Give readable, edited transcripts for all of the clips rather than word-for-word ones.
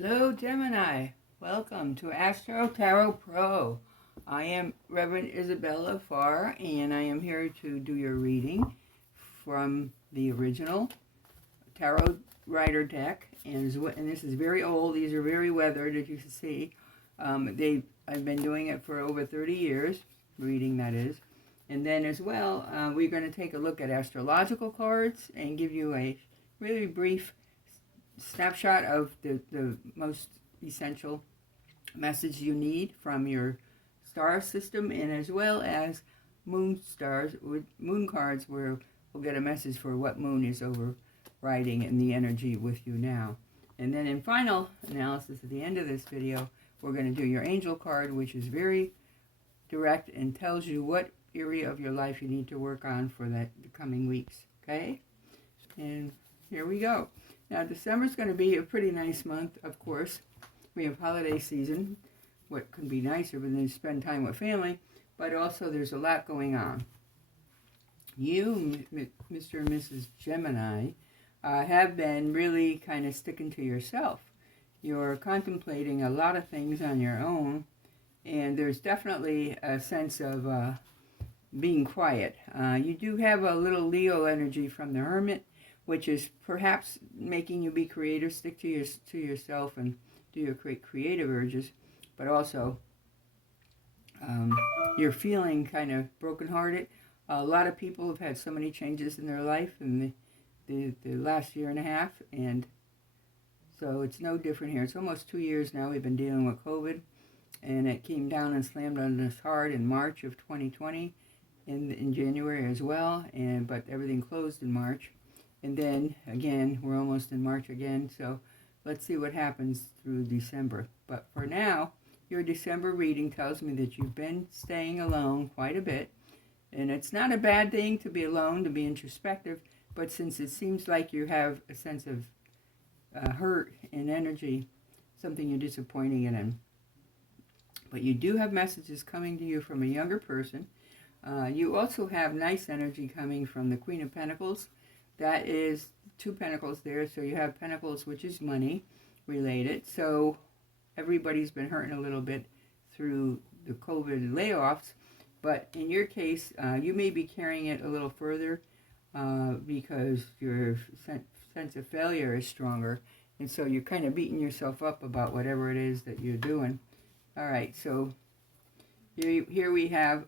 Hello, Gemini. Welcome to AstroTarot.pro. I am Reverend Isabella Farr, and I am here to do your reading from the original Tarot Rider deck. And this is very old. These are very weathered, as you can see. I've been doing it for over 30 years, reading that is. And then as well, we're going to take a look at astrological cards and give you a really brief snapshot of the most essential message you need from your star system, and as well as moon stars with moon cards, where we'll get a message for what moon is overriding in the energy with you now. And then in final analysis at the end of this video, we're going to do your angel card, which is very direct and tells you what area of your life you need to work on for the coming weeks. Okay, and here we go. Now, December is going to be a pretty nice month, of course. We have holiday season. What could be nicer than to spend time with family, but also there's a lot going on. You, Mr. and Mrs. Gemini, have been really kind of sticking to yourself. You're contemplating a lot of things on your own, and there's definitely a sense of being quiet. You do have a little Leo energy from the Hermit, which is perhaps making you be creative, stick to yourself and do your creative urges, but also you're feeling kind of brokenhearted. A lot of people have had so many changes in their life in the last year and a half, and so it's no different here. It's almost 2 years now we've been dealing with COVID, and it came down and slammed on us hard in March of 2020, in January as well, but everything closed in March. And then, again, we're almost in March again, so let's see what happens through December. But for now, your December reading tells me that you've been staying alone quite a bit. And it's not a bad thing to be alone, to be introspective, but since it seems like you have a sense of hurt and energy, something you're disappointing in. But you do have messages coming to you from a younger person. You also have nice energy coming from the Queen of Pentacles. That is 2 pentacles there, so you have pentacles, which is money related. So everybody's been hurting a little bit through the COVID layoffs, but in your case, you may be carrying it a little further because your sense of failure is stronger, and so you're kind of beating yourself up about whatever it is that you're doing. All right, so here we have,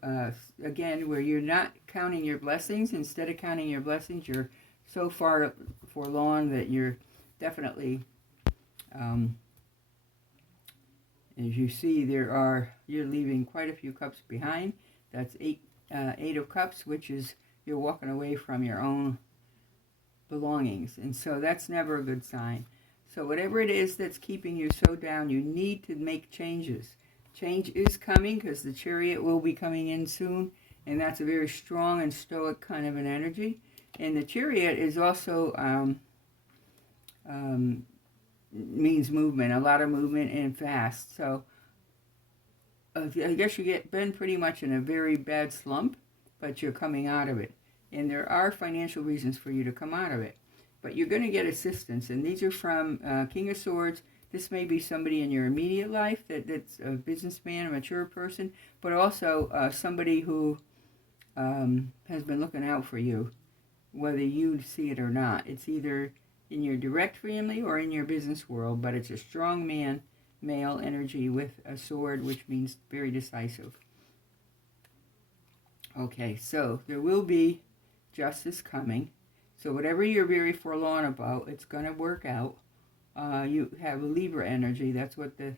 again, where you're not counting your blessings. Instead of counting your blessings, you're so far forlorn that you're definitely, as you see, you're leaving quite a few cups behind. That's eight of cups, which is you're walking away from your own belongings. And so that's never a good sign. So whatever it is that's keeping you so down, you need to make changes. Change is coming because the Chariot will be coming in soon, and that's a very strong and stoic kind of an energy. And the Chariot is also means movement, a lot of movement and fast. So I guess been pretty much in a very bad slump, but you're coming out of it. And there are financial reasons for you to come out of it. But you're going to get assistance, and these are from King of Swords. This may be somebody in your immediate life that's a businessman, a mature person, but also somebody who has been looking out for you, whether you see it or not. It's either in your direct family or in your business world, but it's a strong male energy with a sword, which means very decisive. Okay, so there will be justice coming. So whatever you're very forlorn about, it's going to work out. You have a Libra energy. That's what the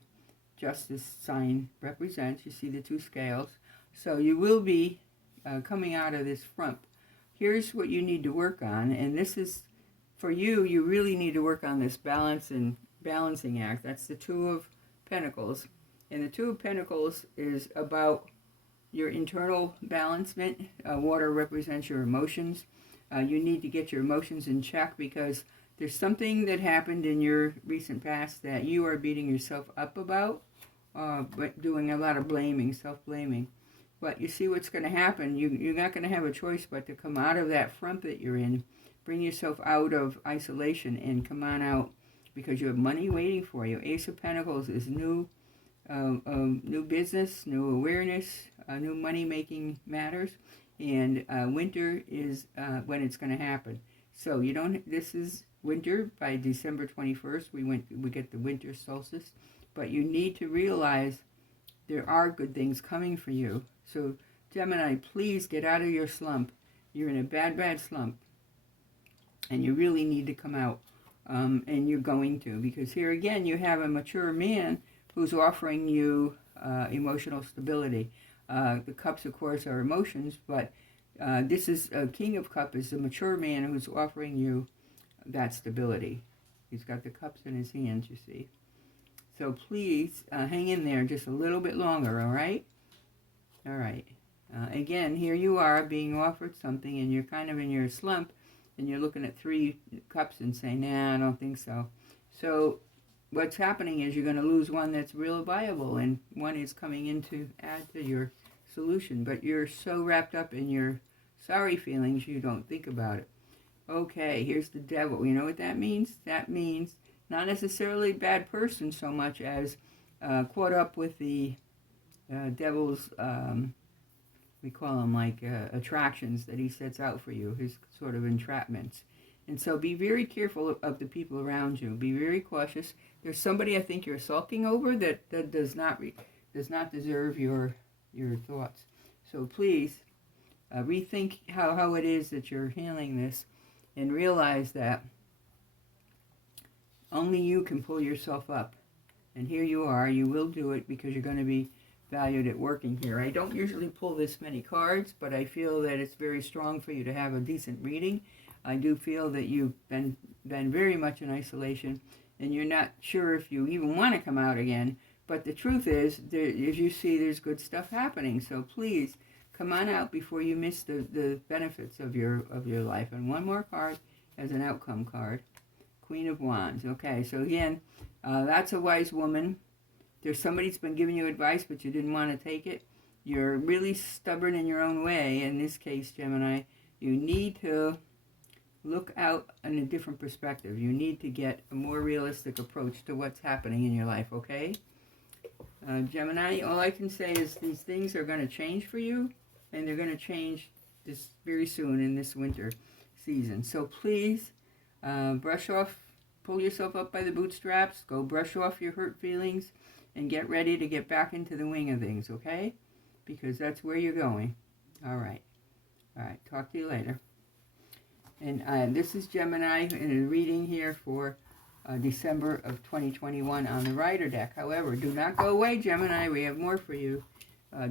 justice sign represents. You see the 2 scales. So you will be coming out of this front. Here's what you need to work on, and this is, for you, you really need to work on this balancing act. That's the 2 of Pentacles. And the 2 of Pentacles is about your internal balancement. Water represents your emotions. You need to get your emotions in check because there's something that happened in your recent past that you are beating yourself up about, but doing a lot of blaming, self-blaming. But you see what's going to happen. You're not going to have a choice but to come out of that front that you're in, bring yourself out of isolation and come on out because you have money waiting for you. Ace of Pentacles is new business, new awareness, new money-making matters. And winter is when it's going to happen. So you don't. This is winter by December 21st. We get the winter solstice, but you need to realize there are good things coming for you. So Gemini, please get out of your slump. You're in a bad slump, and you really need to come out. And you're going to, because here again you have a mature man who's offering you emotional stability. The cups, of course, are emotions, but this is a King of Cups, is a mature man who's offering you that stability. He's got the cups in his hands, you see. So please hang in there just a little bit longer, all right? All right. Again, here you are being offered something, and you're kind of in your slump, and you're looking at 3 cups and saying, nah, I don't think so. So what's happening is you're going to lose one that's real viable, and one is coming in to add to your solution. But you're so wrapped up in your sorry feelings, you don't think about it. Okay, here's the Devil. You know what that means? That means not necessarily bad person so much as caught up with the Devil's, we call them like attractions that he sets out for you, his sort of entrapments. And so be very careful of the people around you. Be very cautious. There's somebody I think you're sulking over that does not deserve your thoughts. So please rethink how it is that you're handling this, and realize that only you can pull yourself up. And here you are. You will do it because you're going to be valued at working here. I don't usually pull this many cards, but I feel that it's very strong for you to have a decent reading. I do feel that you've been very much in isolation, and you're not sure if you even want to come out again. But the truth is, as you see, there's good stuff happening. So please come on out before you miss the benefits of your life. And one more card as an outcome card, Queen of Wands. Okay, so again, that's a wise woman. There's somebody that's been giving you advice, but you didn't want to take it. You're really stubborn in your own way. In this case, Gemini, you need to look out in a different perspective. You need to get a more realistic approach to what's happening in your life, okay? Gemini, all I can say is these things are going to change for you, and they're going to change this very soon in this winter season. So please pull yourself up by the bootstraps, go brush off your hurt feelings, and get ready to get back into the wing of things, okay? Because that's where you're going. All right. Talk to you later. And this is Gemini in a reading here for December of 2021 on the Rider deck. However, do not go away, Gemini. We have more for you.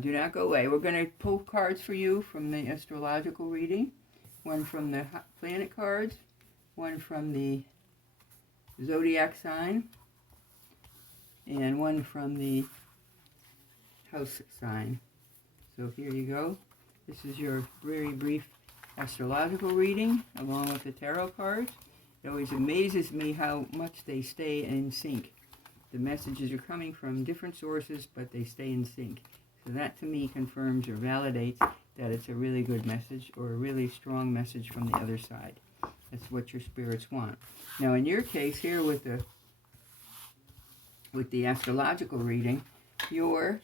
Do not go away. We're going to pull cards for you from the astrological reading. One from the planet cards. One from the Zodiac sign. And one from the house sign. So here you go. This is your very brief astrological reading along with the tarot cards. It always amazes me how much they stay in sync. The messages are coming from different sources, but they stay in sync. So that to me confirms or validates that it's a really good message or a really strong message from the other side. That's what your spirits want. Now in your case here with the astrological reading, we're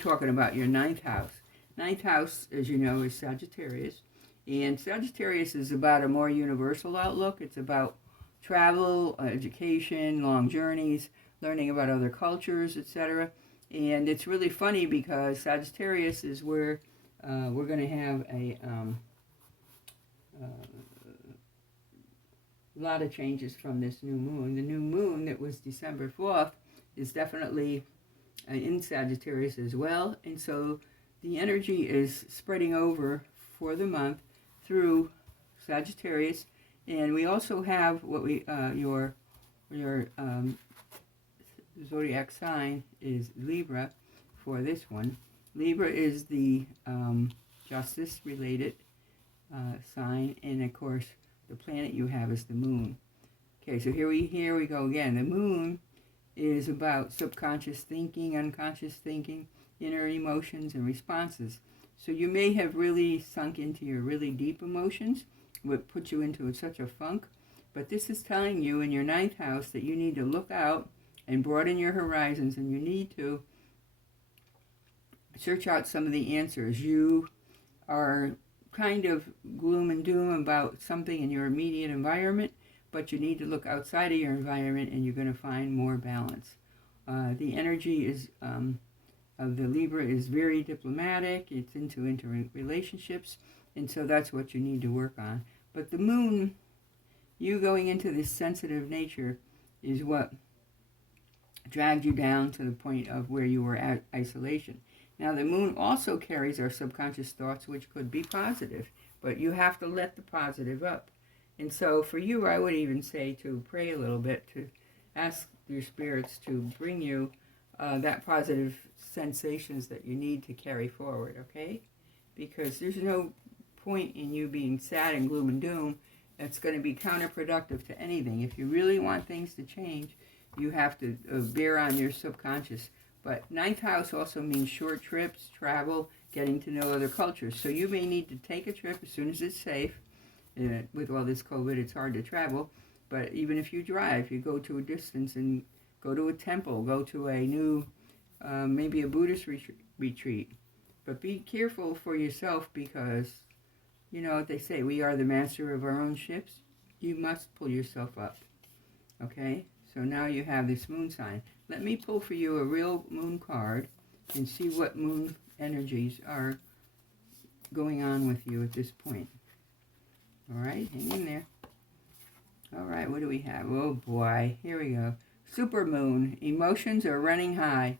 talking about your 9th house. 9th house, as you know, is Sagittarius. And Sagittarius is about a more universal outlook. It's about travel, education, long journeys, learning about other cultures, etc. And it's really funny because Sagittarius is where we're going to have a lot of changes from this new moon. The new moon that was December 4th is definitely in Sagittarius as well. And so the energy is spreading over for the month through Sagittarius. And we also have what your zodiac sign is Libra for this one. Libra is the justice-related sign, and of course the planet you have is the moon. Okay, so here we go again. The moon is about subconscious thinking, unconscious thinking, inner emotions and responses. So you may have really sunk into your really deep emotions, what put you into such a funk, But this is telling you in your 9th house that you need to look out and broaden your horizons, and you need to search out some of the answers. You are kind of gloom and doom about something in your immediate environment, but you need to look outside of your environment and you're going to find more balance. The energy is of the Libra is very diplomatic. It's into relationships, and so that's what you need to work on. But the moon, you going into this sensitive nature, is what dragged you down to the point of where you were at isolation. Now, the moon also carries our subconscious thoughts, which could be positive, but you have to let the positive up. And so for you, I would even say to pray a little bit, to ask your spirits to bring you that positive sensations that you need to carry forward, okay? Because there's no point in you being sad and gloom and doom. It's going to be counterproductive to anything. If you really want things to change, you have to bear on your subconscious. But 9th house also means short trips, travel, getting to know other cultures. So you may need to take a trip as soon as it's safe. With all this COVID, it's hard to travel. But even if you drive, you go to a distance and go to a temple, go to a new, maybe a Buddhist retreat. But be careful for yourself because, you know what they say, we are the master of our own ships. You must pull yourself up, okay? So now you have this moon sign. Let me pull for you a real moon card and see what moon energies are going on with you at this point. All right, hang in there. All right, what do we have? Oh boy, here we go. Supermoon, emotions are running high.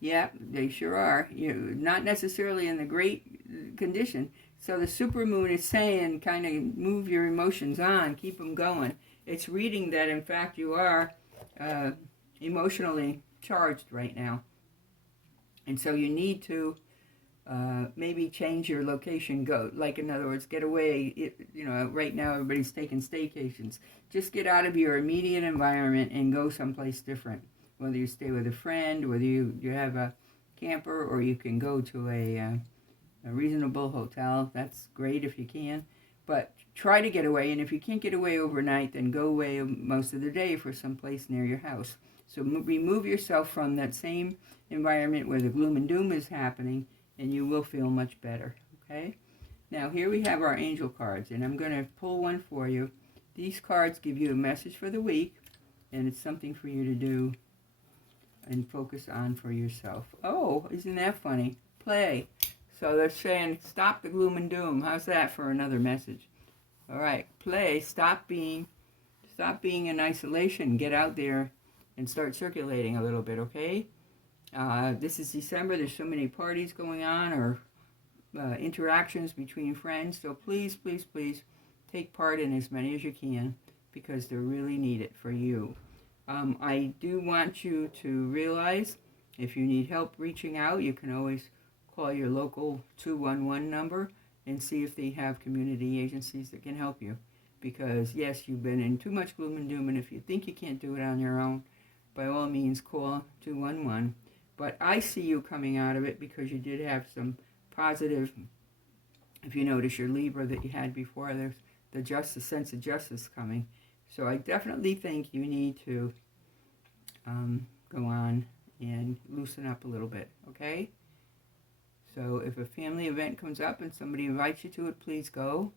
Yep, they sure are. Not necessarily in the great condition. So the supermoon is saying kind of move your emotions on, keep them going. It's reading that, in fact, you are emotionally charged right now. And so you need to maybe change your location, like in other words, get away. Right now everybody's taking staycations. Just get out of your immediate environment and go someplace different. Whether you stay with a friend, whether you have a camper, or you can go to a reasonable hotel. That's great if you can. But try to get away, and if you can't get away overnight, then go away most of the day for someplace near your house. So remove yourself from that same environment where the gloom and doom is happening, and you will feel much better, okay? Now, here we have our angel cards, and I'm going to pull one for you. These cards give you a message for the week, and it's something for you to do and focus on for yourself. Oh, isn't that funny? Play. So they're saying, stop the gloom and doom. How's that for another message? All right, play. Stop being in isolation. Get out there and start circulating a little bit, okay? This is December. There's so many parties going on, or interactions between friends. So please, please, please take part in as many as you can, because they're really needed for you. I do want you to realize, if you need help reaching out, you can always call your local 211 number and see if they have community agencies that can help you. Because, yes, you've been in too much gloom and doom, and if you think you can't do it on your own, by all means, call 211. But I see you coming out of it because you did have some positive, if you notice your Libra that you had before, there's the sense of justice coming. So I definitely think you need to go on and loosen up a little bit, okay? So if a family event comes up and somebody invites you to it, please go.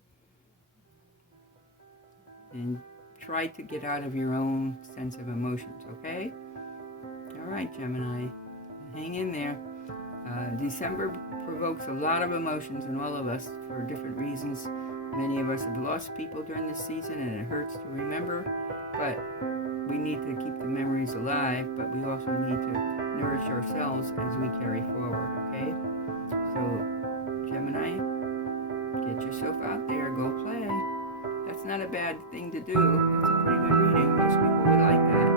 And try to get out of your own sense of emotions, okay? All right, Gemini, hang in there. December provokes a lot of emotions in all of us for different reasons. Many of us have lost people during this season, and it hurts to remember, but we need to keep the memories alive, but we also need to nourish ourselves as we carry forward, okay? So, Gemini, get yourself out there, go play. That's not a bad thing to do. That's a pretty good reading. Most people would like that.